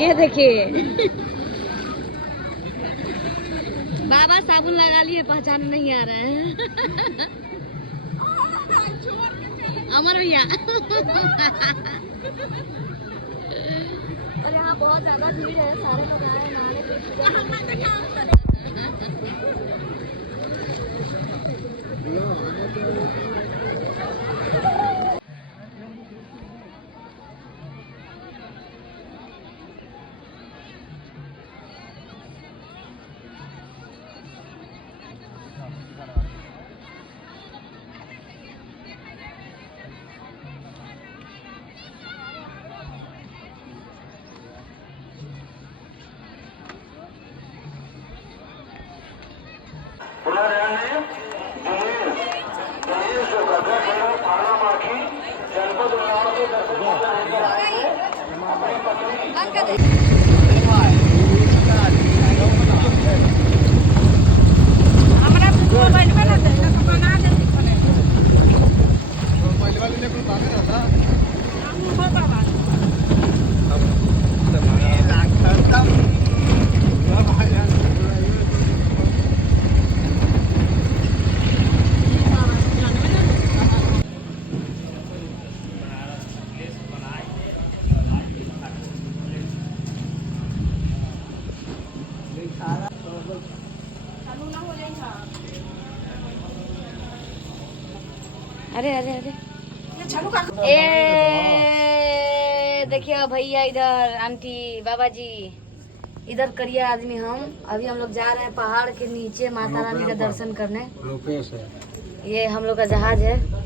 ये देखिए बाबा साबुन लगा लिए, पहचान नहीं आ रहे हैं। अमर भैया और यहाँ बहुत ज्यादा भीड़ है, सारे लोग आए हैं नहाने के लिए। अरे अरे अरे ए देखिए भैया, इधर आंटी, बाबा जी, इधर करिए आदमी। हम लोग जा रहे हैं पहाड़ के नीचे माता रानी का दर्शन करने। ये हम लोग का जहाज है।